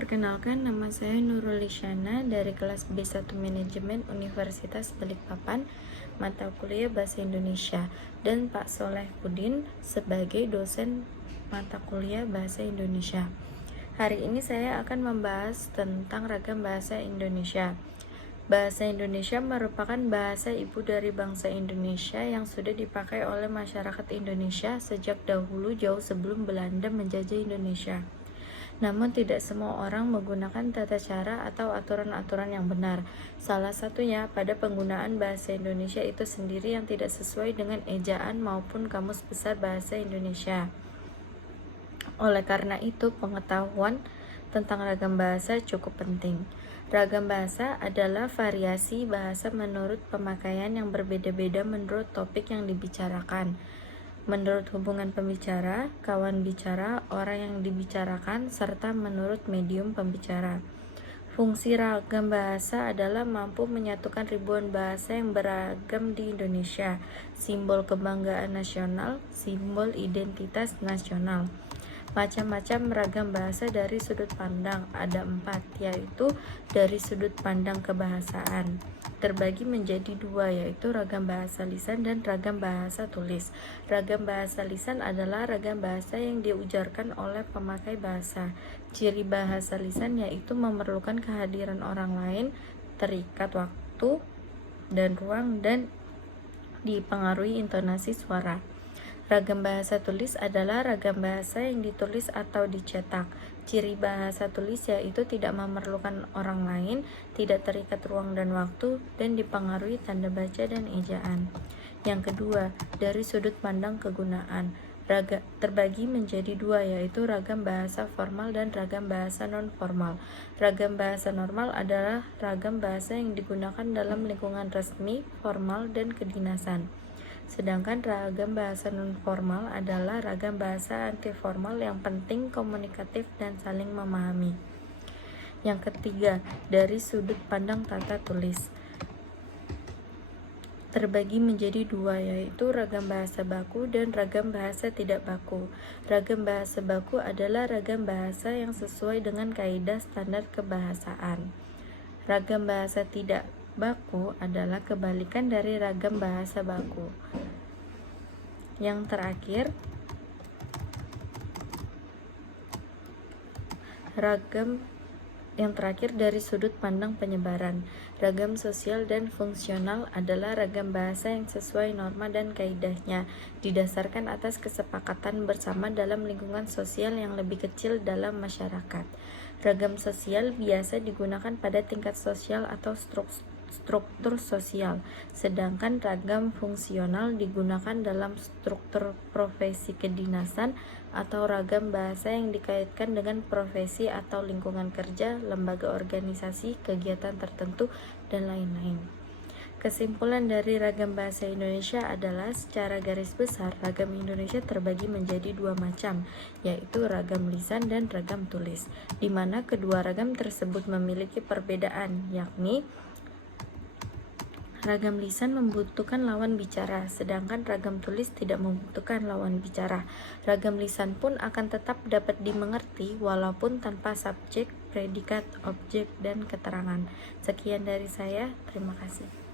Perkenalkan, nama saya Nurul Lisyana dari kelas B1 Manajemen Universitas Balikpapan, mata kuliah Bahasa Indonesia, dan Pak Soleh Pudin sebagai dosen mata kuliah Bahasa Indonesia. Hari ini saya akan membahas tentang ragam bahasa Indonesia. Bahasa Indonesia merupakan bahasa ibu dari bangsa Indonesia yang sudah dipakai oleh masyarakat Indonesia sejak dahulu jauh sebelum Belanda menjajah Indonesia. Namun tidak semua orang menggunakan tata cara atau aturan-aturan yang benar. Salah satunya pada penggunaan bahasa Indonesia itu sendiri yang tidak sesuai dengan ejaan maupun kamus besar bahasa Indonesia. Oleh karena itu, pengetahuan tentang ragam bahasa cukup penting. Ragam bahasa adalah variasi bahasa menurut pemakaian yang berbeda-beda menurut topik yang dibicarakan. Menurut hubungan pembicara, kawan bicara, orang yang dibicarakan, serta menurut medium pembicara. Fungsi ragam bahasa adalah mampu menyatukan ribuan bahasa yang beragam di Indonesia, simbol kebanggaan nasional, simbol identitas nasional. Macam-macam ragam bahasa dari sudut pandang, ada 4, yaitu dari sudut pandang kebahasaan. Terbagi menjadi 2, yaitu ragam bahasa lisan dan ragam bahasa tulis. Ragam bahasa lisan adalah ragam bahasa yang diujarkan oleh pemakai bahasa. Ciri bahasa lisan yaitu memerlukan kehadiran orang lain, terikat waktu dan ruang, dan dipengaruhi intonasi suara. Ragam bahasa tulis adalah ragam bahasa yang ditulis atau dicetak. Ciri bahasa tulis yaitu tidak memerlukan orang lain, tidak terikat ruang dan waktu, dan dipengaruhi tanda baca dan ejaan. Yang kedua, dari sudut pandang kegunaan. Terbagi menjadi 2, yaitu ragam bahasa formal dan ragam bahasa non-formal. Ragam bahasa normal adalah ragam bahasa yang digunakan dalam lingkungan resmi, formal, dan kedinasan. Sedangkan ragam bahasa non-formal adalah ragam bahasa antiformal yang penting, komunikatif, dan saling memahami. Yang ketiga, dari sudut pandang tata tulis. Terbagi menjadi 2, yaitu ragam bahasa baku dan ragam bahasa tidak baku. Ragam bahasa baku adalah ragam bahasa yang sesuai dengan kaidah standar kebahasaan. Ragam bahasa tidak baku adalah kebalikan dari ragam bahasa baku. Yang terakhir dari sudut pandang penyebaran. Ragam sosial dan fungsional adalah ragam bahasa yang sesuai norma dan kaidahnya, didasarkan atas kesepakatan bersama dalam lingkungan sosial yang lebih kecil dalam masyarakat. Ragam sosial biasa digunakan pada tingkat sosial atau struktur sosial, sedangkan ragam fungsional digunakan dalam struktur profesi kedinasan atau ragam bahasa yang dikaitkan dengan profesi atau lingkungan kerja, lembaga organisasi, kegiatan tertentu, dan lain-lain. Kesimpulan dari ragam bahasa Indonesia adalah secara garis besar ragam Indonesia terbagi menjadi 2 macam, yaitu ragam lisan dan ragam tulis, di mana kedua ragam tersebut memiliki perbedaan, yakni ragam lisan membutuhkan lawan bicara, sedangkan ragam tulis tidak membutuhkan lawan bicara. Ragam lisan pun akan tetap dapat dimengerti walaupun tanpa subjek, predikat, objek, dan keterangan. Sekian dari saya, terima kasih.